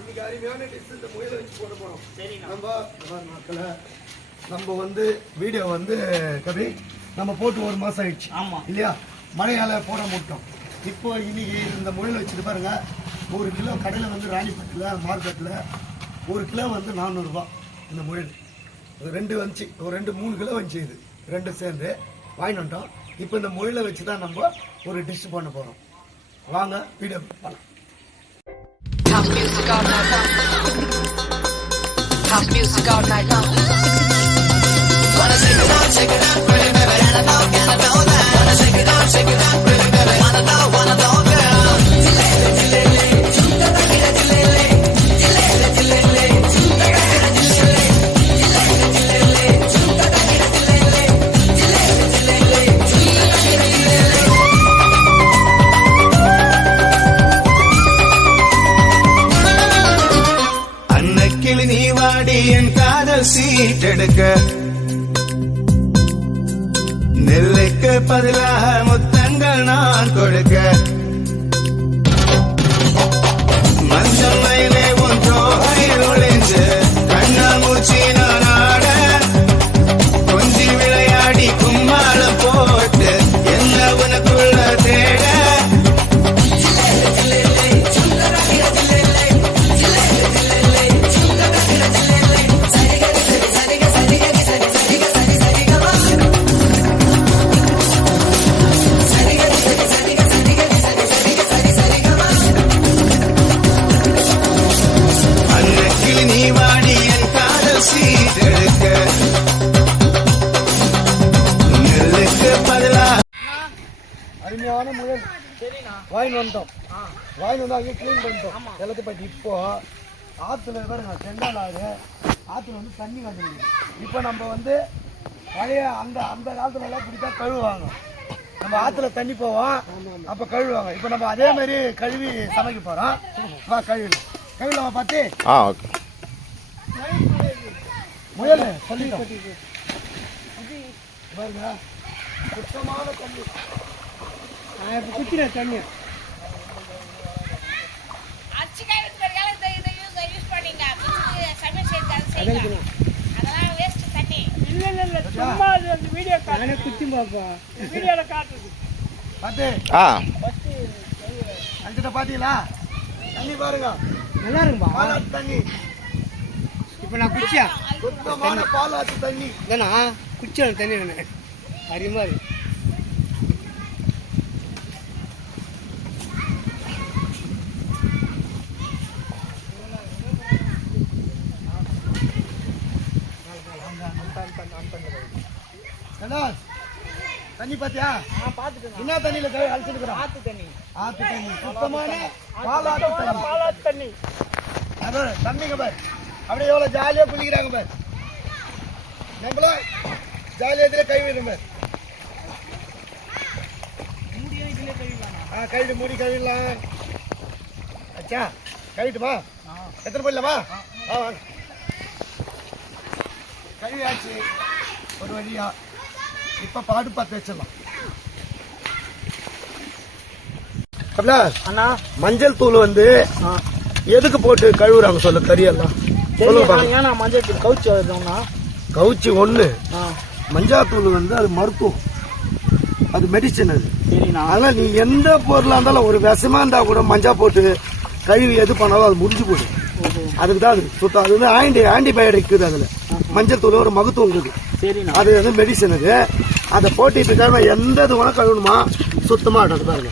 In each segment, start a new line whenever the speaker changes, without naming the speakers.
இன்னைக்கு அருமையான டிஷ் இந்த முயலை வச்சு போட போறோம்.
சரிண்ணா
நம்ம பாரு மக்களை நம்ம வந்து வீடியோ வந்து கவி நம்ம போட்டு ஒரு மாசம் ஆயிடுச்சு.
ஆமா.
இல்லையா? மழையால போட மாட்டோம். இப்போ இன்னைக்கு இந்த முயல் வச்சுட்டு பாருங்க ஒரு கிலோ கடையில் வந்து ராணிப்பேட்டில் மார்க்கெட்டில் ஒரு கிலோ வந்து நானூறுரூவா இந்த முயல். ரெண்டு வந்துச்சு. ஒரு ரெண்டு மூணு கிலோ வந்துச்சு இது. ரெண்டு சேர்ந்து வாங்கிட்டு வந்துட்டோம். இப்போ இந்த முயலை வச்சு தான் நம்ம ஒரு டிஷ் பண்ண போகிறோம் வாங்க வீடியோ பண்ணலாம்
music all night long. House music all night long. Wanna shake it out, shake it out, pretty baby, and I know, and I know that. Wanna shake it out, shake it out, pretty baby, wanna know, wanna know,
பாடி என் காதல் சீட்டெடுக்க நெல்லுக்கு பதிலாக முத்தங்கள் நான் கொடுக்க.
வந்து clean பண்ணிட்டோம். எல்லாத்தையும் பற்றி இப்போ ஆற்றுல பாருங்க செண்டால் ஆறு ஆற்றுல வந்து தண்ணி வந்துருக்கு இப்போ நம்ம வந்து பழைய அந்த அந்த காலத்துல எல்லாம் பிடிச்சா கழுவுவாங்க நம்ம ஆற்றுல தண்ணி போவோம் அப்போ கழுவுவாங்க இப்போ நம்ம அதே மாதிரி கழுவி சமைக்க போகிறோம் வா கழுவிடலாம் கழுவிடலாமா பார்த்து
ஆ ஓகே.
முயல் சொல்லிட்டோம் பாருங்க சுத்தமான தண்ணி. குத்தின தண்ணி
அரிசிக்காய் வித்துக்கிறதுக்காக இதை இதை யூஸ் யூஸ் பண்ணீங்க பிடிச்சி சமையல் செய்யுங்க அதெல்லாம் வேஸ்ட் தண்ணி.
இல்ல இல்ல இல்ல சும்மா அது அந்த வீடியோ காட்டு. குத்தி பாப்பா வீடியோல காட்டுது.
பார்த்து
ஆ.
அங்கிட்ட பார்த்தீங்களா தண்ணி பாருங்க.
நல்லா இருக்கும்பா.
பாலாத்து தண்ணி.
இப்போ நான் குச்சியா?
சுத்தமான பாலாத்து தண்ணி.
தானா குச்சியா தண்ணி வேணும். அறிமா இருக்கு
என்ன தண்ணி பாத்தியா? என்ன தண்ணியில கை அழைச்சிருக்கிறோம்
ஆத்து தண்ணி.
ஆத்து தண்ணி. சுத்தமான பாலாத்து தண்ணி.
பாலாத்து தண்ணி.
அதோட தண்ணிங்க பார். அப்படியே எவ்வளவு ஜாலியா குளிக்கிறாங்க பார். நம்மள ஜாலியா இதுல கை விடுங்க ஆ கைடு மூடி கழுவிடலாம் அச்சா கழுவிட்டுமா எத்தனை போயிடலாமா ஆ வாங்க கழுவியாச்சு ஒரு வழியா. இப்ப பாடு பத்த வச்சிடலாம் அப்லாஸ்,
அண்ணா.
மஞ்சள் தூள் வந்து எதுக்கு போட்டு கழுவுறாங்க சொல்லு கறியெல்லாம் சொல்லுங்க
மஞ்சள் தூள் கவுச்சி வருதுண்ணா
கவுச்சி
ஆ.
மஞ்சள் தூள் வந்து அது மருத்துவம். அது மெடிசன் அது. அதனால நீ எந்த பொருளா இருந்தாலும் ஒரு விஷமா இருந்தா கூட மஞ்சள் போட்டு கழுவி எது பண்ணாலும் அது முடிஞ்சு போடும் அதுக்கு தான் அது. சுத்தம் அது வந்து ஆன்டி ஆன்டிபயோட்டிக் இருக்குது அதுல. மஞ்சள் தூள் ஒரு மகத்துவம் இருக்குது. அது வந்து மெடிசன் அது. அதை போட்டு இப்ப கிழமை எந்த இது வேணா கழுவணுமா சுத்தமா ஆட்டம் பாருங்க.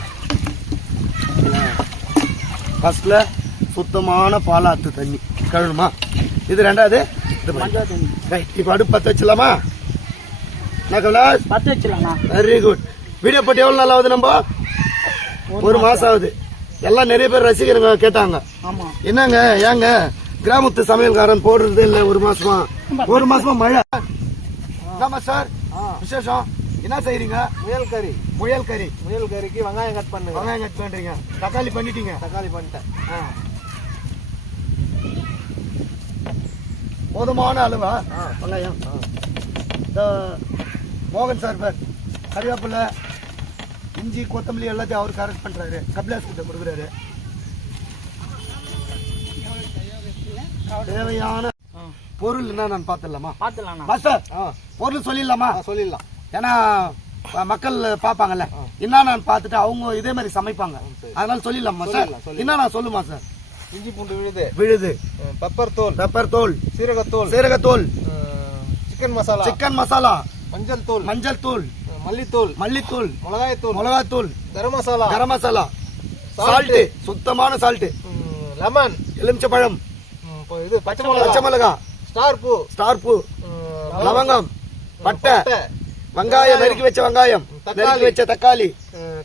ஃபர்ஸ்ட்ல சுத்தமான பாலாத்து தண்ணி. கழுவணுமா இது ரெண்டாவது இப்போ அடுப்பு பற்ற கவிலாஸ்
பத்து வச்சிடலாண்ணா
வெரி குட் வீடியோ போட்டு எவ்வளவு நாள் ஆகுது நம்ம? ஒரு மாசம். ஆகுது. எல்லாம் நிறைய பேர் ரசிகருங்க கேட்டாங்க. என்னங்க ஏங்க? கிராமத்து சமையல்காரன் போடுறது இல்ல ஒரு மாசமா? ஒரு மாசமா மழை? ஆமா சார். விசேஷம்? என்ன செய்றீங்க?
முயல் கறி.
முயல் கறி.
முயல் கறிக்கு வெங்காயம் கட் பண்ணுங்க.
வெங்காயம் கட் பண்றீங்க. தக்காளி பண்ணிட்டீங்க.
தக்காளி பண்ணிட்டேன்.
போதுமான அளவா வெங்காயம். இந்த மோகன் சார் பேர். கறிவேப்பிலை இஞ்சி கொத்தமல்லி எல்லாத்தையும் அவர் கரெக்ட் பண்றாரு. கபிலாஸ் கிட்ட கொடுக்குறாரு. தேவையான பொருள் என்ன நான் பார்த்துடலாமா?
பாத்துலாம்ண்ணா
மாஸ்டர் பொருள் சொல்லிடலாமா?
சொல்லிடலாம்.
ஏன்னா மக்கள் பார்ப்பாங்கல்ல. என்ன நான் பார்த்துட்டு அவங்க இதே மாதிரி சமைப்பாங்க. அதனால சொல்லிடலாமா சார் என்ன நான் சொல்லுமா சார்
இஞ்சி பூண்டு விழுது.
விழுது.
பெப்பர் தூள்
பெப்பர் தூள்
சீரகத்தூள்
சீரகத்தூள்
சிக்கன் மசாலா
சிக்கன் மசாலா
மஞ்சள் தூள்
மஞ்சள் தூள்
மல்லித்தூள்
மல்லித்தூள்
மிளகாய் தூள்
மிளகாத்தூள்
கரம் மசாலா.
கரம் மசாலா. சால்ட் சுத்தமான சால்ட்
லெமன்
எலுமிச்சப்பழம்
இது பச்சை
பச்சை
மிளகாய்
மிளகா.
ஸ்டார் பூ
ஸ்டார் பூ
ம்,
லவங்கம் பட்டை. வெங்காயம் நறுக்கி வச்ச வெங்காயம். நறுக்கி வச்ச தக்காளி.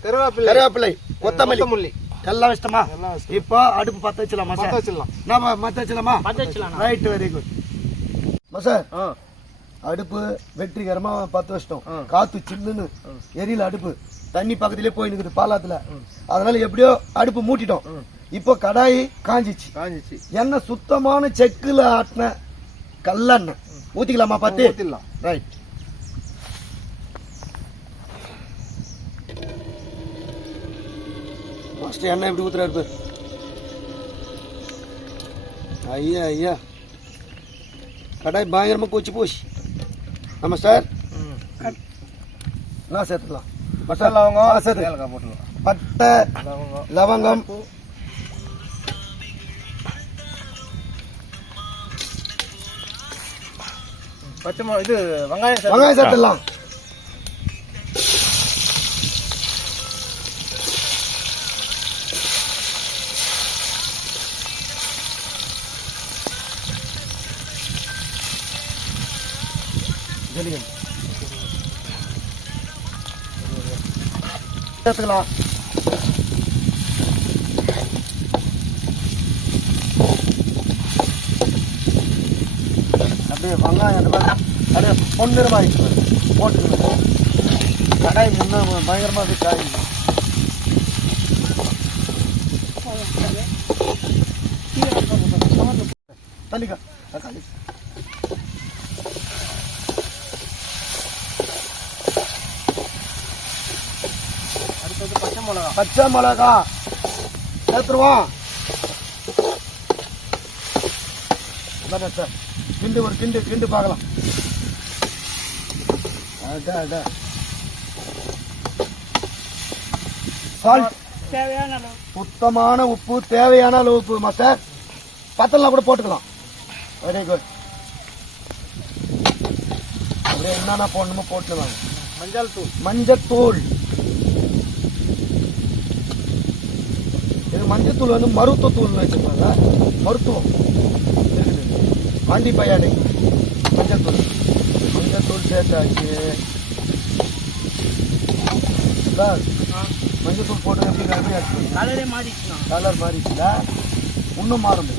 கருவேப்பிலை.
கருவேப்பிலை கொத்தமல்லி. எல்லாம் வச்சிட்டோம். இப்போ அடுப்பு பத்த வச்சலாமா சார்?
வச்சிடலாம்.
நாம மத்த வச்சலாமா ரைட் வெரி குட் சார் அடுப்பு வெற்றிகரமா பத்து வச்சிட்டோம். காத்து சில்லுன்னு எரியல அடுப்பு. தண்ணி பக்கத்திலே போய் நிக்குது பாலாத்துல. அதனால எப்படியோ அடுப்பு மூட்டிட்டோம். இப்போ கடாயி காஞ்சிச்சு.
காஞ்சிச்சு.
எண்ணெய் சுத்தமான செக்குல ஆட்டின கல்லெண்ணெய் ஊத்திக்கலாமா பத்து
ஊத்திடலாம்.
ரைட் ஃபர்ஸ்ட் எண்ணெய் எப்படி பாரு. ஐயா ஐயா. கடாய் பயங்கரமா கொச்சி போச்சு. நம்ம சார் நான் சேர்த்துக்கலாம்.
பட்டை லவங்கம்
சேர்த்து.
போட்டுடலாம்
பட்டை
லவங்கம். பச்சை மிளகா இது வெங்காயம்
வெங்காயம் சேர்த்துடலாம் ஜல்லிக்கட்டு. சேர்த்துக்கலாம் அப்படியே வெங்காயம் அந்த மாதிரி அப்படியே பொன்னிறமாயிடுச்சு பாரு. போட்டுக்கணும் கடாய் முன்ன பயங்கரமாக அப்படியே காயுது தள்ளிக்கா. தக்காளி
அடுத்தது பச்சை மிளகா.
பச்சை மிளகா. சேர்த்துருவோம். சார் கிண்டு ஒரு கிண்டு கிண்டு பார்க்கலாம்.
தேவையான
சுத்தமான உப்பு தேவையான அளவு உப்பு மாஸ்டர் பத்தலாம் கூட போட்டுக்கலாம். வெரி குட் அப்படியே என்னென்ன போடணுமோ போட்டுக்கலாம்.
மஞ்சள் தூள்.
மஞ்சத்தூள் இது மஞ்சத்தூள் வந்து மருத்துவ தூள்னு வச்சுக்கோங்க. மருத்துவம். இருக்குது. ஆன்டிபயாட்டிக் மஞ்சத்தூள் மஞ்சத்தூள் சேர்த்தாச்சு. சார் மஞ்சத்தூள் போட்டு எப்படி
கலரே மாறிடுச்சுண்ணா.
கலர் மாறிச்சுல இன்னும் மாறும்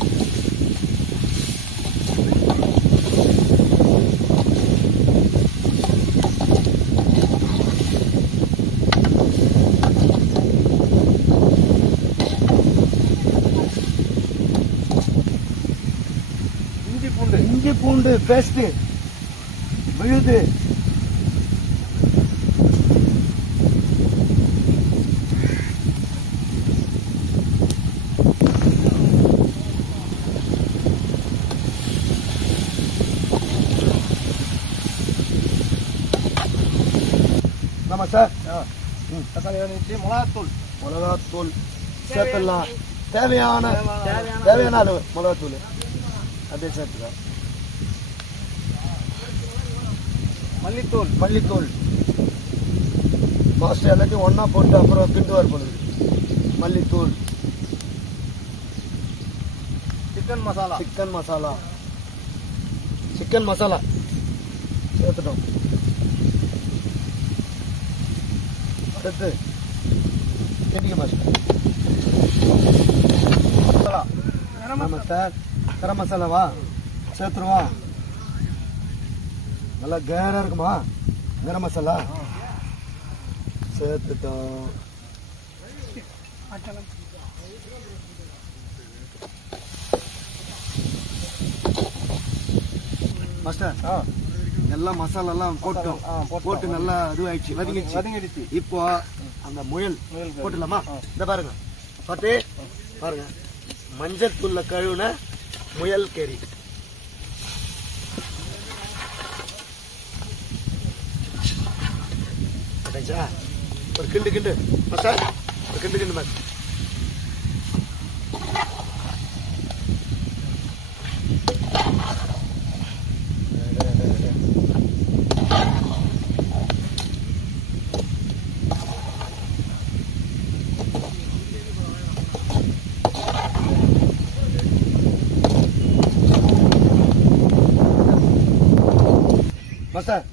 இஞ்சி பூண்டு
இஞ்சி பூண்டு பேஸ்ட் விழுது நம்ம சார்
தக்காளி வேணுச்சு மிளகாத்தூள்
மிளகாத்தூள் சேர்த்துடலாம் தேவையான தேவையான அளவு மிளகாத்தூள் அப்படியே சேர்த்துக்கலாம்
மல்லித்தூள்
மல்லித்தூள். மாஸ்டர் எல்லாத்தையும் ஒண்ணா போட்டு அப்புறம் கிண்டுவார் பொழுது மல்லித்தூள்.
Chicken masala
chicken masala chicken masala சேர்த்துட்டோம். அடுத்து கெட்டிக்க மாஸ்டர்
மசாலா
சார் கரம் மசாலாவா? சேர்த்துருவோம். நல்லா கேரா இருக்குமா? கரம் மசாலா? சேர்த்துட்டோம் மாஸ்டர் எல்லாம் மசாலா எல்லாம் போட்டோம். போட்டு நல்லா இதுவாயிடுச்சு வதங்கிடுச்சு.
வதங்கிடுச்சு.
இப்போ அந்த முயல். போட்டுடலாமா? இந்த பாருங்க. பார்த்து பாருங்க. மஞ்சள் தூள்ல கழுவுன முயல் கறி. வந்துச்சா ஒரு கிண்டு கிண்டு. மசால் ஒரு கிண்டு கிண்டு மாதிரி மசால்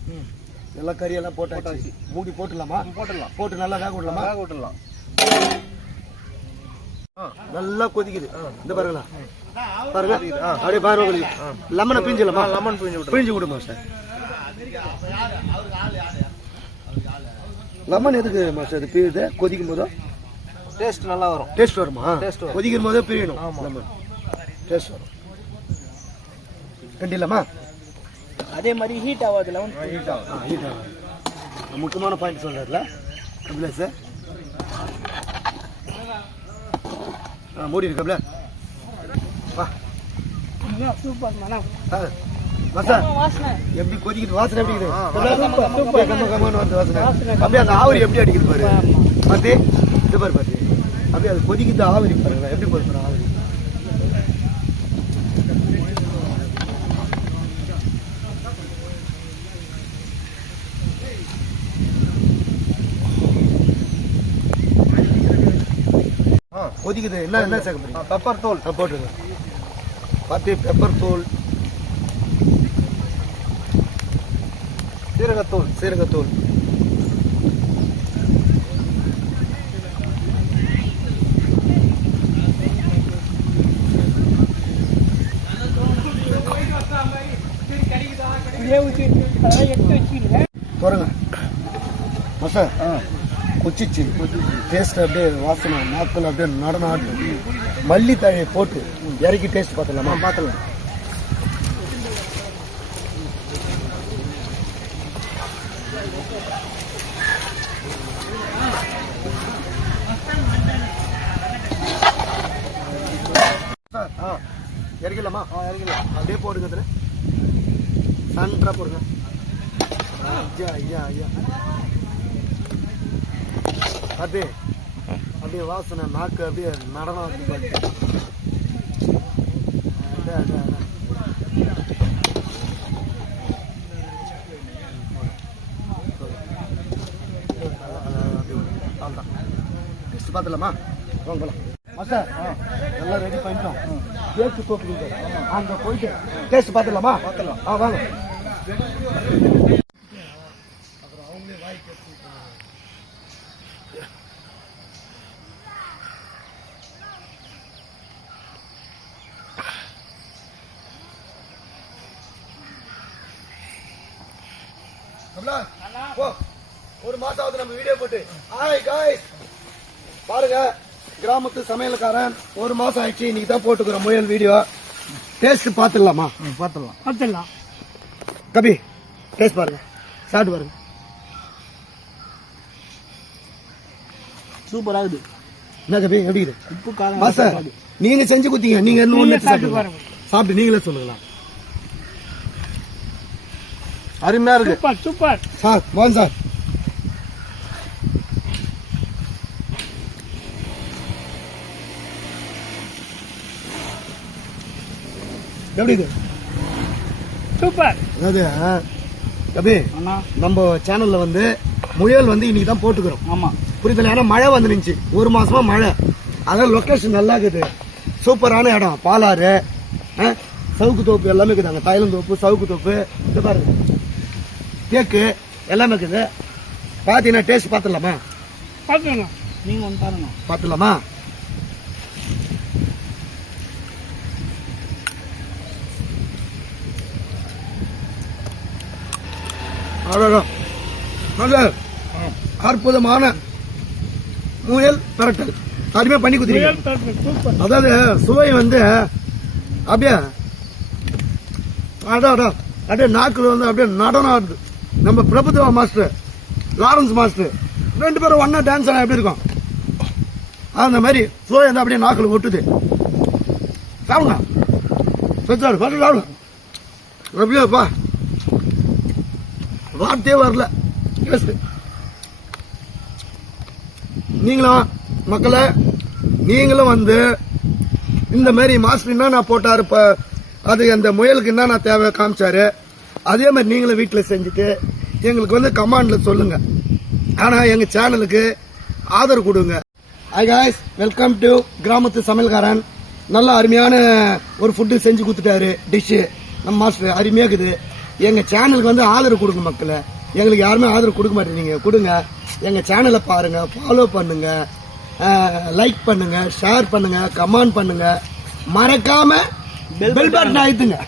எல்லாம் கறி எல்லாம் போட்டாச்சு. மூடி போட்டுடலாமா?
போட்டுடலாம்.
போட்டு நல்லா வேக விடலாமா?
வேக விட்டுடலாம்.
நல்லா கொதிக்குது. இந்த பாருங்களா. பாருங்க. அப்படியே பாருங்க லெமனை பிஞ்சிடலாமா?
லெமன் விட்டுறலாம்
பிழிஞ்சு விடுமா சார்? லெமன் எதுக்கு மாஸ்டர் இது பிழியுது கொதிக்கும் போதோ?
டேஸ்ட் நல்லா வரும்.
டேஸ்ட் வருமா?
வரும்.
கொதிக்கும் போதே பிரியணும் லெமன். டேஸ்ட் வரும். கண்டிலாமா
அதே மாதிரி ஹீட் ஆகாதுல வந்து
ஆ ஹீட் ஆகும் முக்கியமான பாயிண்ட் சொல்றாருல கபில சார் ஆ மூடி இருக்கப்ல வா.
சூப்பர் மனம் வாசனை
எப்படி கொதிக்குது? வாசனை எப்படி இருக்குது. அப்படியே அந்த ஆவரி எப்படி அடிக்குது பாரு. பாத்து. இது பாரு பாத்து. அப்படியே அது கொதிக்குது ஆவரி பாருங்க. எப்படி பாரு ஆவரி
ஆ
கொதிக்குது. என்ன என்ன சேர்க்க போறீங்க?
பெப்பர் தூள்
ஆ, போட்டுருங்க. பார்த்து பெப்பர் தூள்
சீரகத்தூள்
சீரகத்தூள் தொடங்க மசார் கொச்சிச்சு. டேஸ்ட் அப்படியே வாசனை நாக்கில் அப்படியே நடனம் ஆட்டு மல்லி தழையை போட்டு இறக்கி டேஸ்ட் பார்த்துலாமா பார்த்துலாம் இறக்கலாமா
ஆ இறங்கிடலாம்
அப்படியே போடுங்க அதில் சன்றா போடுங்க. ஐயா ஐயா ஐயா. அப்படியே அப்படியே வாசனை நாக்கு அப்படியே நடனம் பார்த்துலாமா வாங்க போலாம் மாஸ்டர் எல்லாம் ரெடி பண்ணிட்டோம். டேஸ்ட் தோப்புங்க அங்கே போயிட்டு டேஸ்ட் பார்த்துலாமா பார்த்துலாம் ஆ வாங்க கமலா, போ. ஒரு மாசம் ஆகுது நம்ம வீடியோ போட்டு. ஹாய் காய்ஸ் பாருங்க கிராமத்து சமையல்காரன் ஒரு மாசம் ஆயிடுச்சு இன்னைக்கு தான் போட்டுக்கிறோம் முயல் வீடியோ டேஸ்ட் பார்த்துடலாமா?
பார்த்துடலாம்.
பார்த்துடலாம்.
கபி டேஸ்ட் பாருங்க. சாப்பிட்டு பாருங்க.
சூப்பர் ஆகுது
என்ன கபி எப்படி
உப்பு காரம்
நீங்க செஞ்சு குத்தீங்க நீங்க இன்னும் ஒண்ணு
சாப்பிட்டு
சாப்பிடுங்க. சாப்பிட்டு நீங்களே சொல்லுங்களா
அருமையா இருக்கு.
Super super.
சார் வாங்க சார். எப்படி இது?
சூப்பர்.
அதாவது கபி
அண்ணா.
நம்ம சேனல்ல வந்து முயல் வந்து இன்னைக்கு தான் போட்டுக்கிறோம்.
ஆமா.
புரியுதுல? ஏன்னா மழை வந்துருந்துச்சு ஒரு மாசமா மழை. அதான் லொக்கேஷன் நல்லா இருக்குது. சூப்பரான இடம். பாலாறு சவுக்கு தோப்பு எல்லாமே இருக்குது அங்கே. தைலம் தோப்பு சவுக்கு தோப்பு. இது பாருங்க கேக்கு எல்லாமே இருக்குது. பார்த்தீங்கன்னா டேஸ்ட் பார்த்துடலாமா?
பார்த்துடலாம் நீங்க ஒன்று பாருங்க.
பார்த்துடலாமா? நல்ல அற்புதமான முயல் பிரட்டல் அருமையா பண்ணி குத்துறீங்க அதாவது சுவை வந்து அப்படியே அடா அடா அப்படியே நாக்கில் வந்து அப்படியே நடனம் ஆடுது. நம்ம பிரபுதேவா மாஸ்டர் லாரன்ஸ் மாஸ்டர் ரெண்டு பேரும் ஒன்னா டான்ஸ் ஆனா எப்படி இருக்கும்? அந்த மாதிரி சுவை வந்து அப்படியே நாக்கில் ஒட்டுது. சாப்பிடுங்க. சார் பாட்டு சாப்பிடு அப்படியாப்பா வார்த்தையே வரல. நீங்களும் மக்களை நீங்களும் வந்து இந்த மாதிரி மாஸ்டர் என்ன நான் போட்டாரு இப்போ அது அந்த முயலுக்கு என்ன நான் தேவை காமிச்சாரு. அதே மாதிரி நீங்களும் வீட்டில் செஞ்சுட்டு எங்களுக்கு வந்து கமாண்டில் சொல்லுங்க. ஆனால் எங்கள் சேனலுக்கு ஆதரவு கொடுங்க. ஐ காய்ஸ் வெல்கம் டு கிராமத்து சமையல்காரன். நல்ல அருமையான ஒரு ஃபுட்டு செஞ்சு கொடுத்துட்டாரு டிஷ்ஷு நம்ம மாஸ்டர் அருமையாக இருக்குது. எங்கள் சேனலுக்கு வந்து ஆதரவு கொடுங்க மக்களை. எங்களுக்கு யாருமே ஆதரவு கொடுக்க மாட்டேங்க. கொடுங்க. எங்கள் சேனலை பாருங்க ஃபாலோ பண்ணுங்க. லைக் பண்ணுங்க ஷேர் பண்ணுங்க கமெண்ட் பண்ணுங்க. மறக்காம பெல் பட்டன் ஆயிடுங்க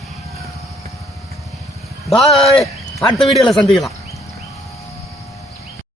பாய் அடுத்த வீடியோல சந்திக்கலாம்.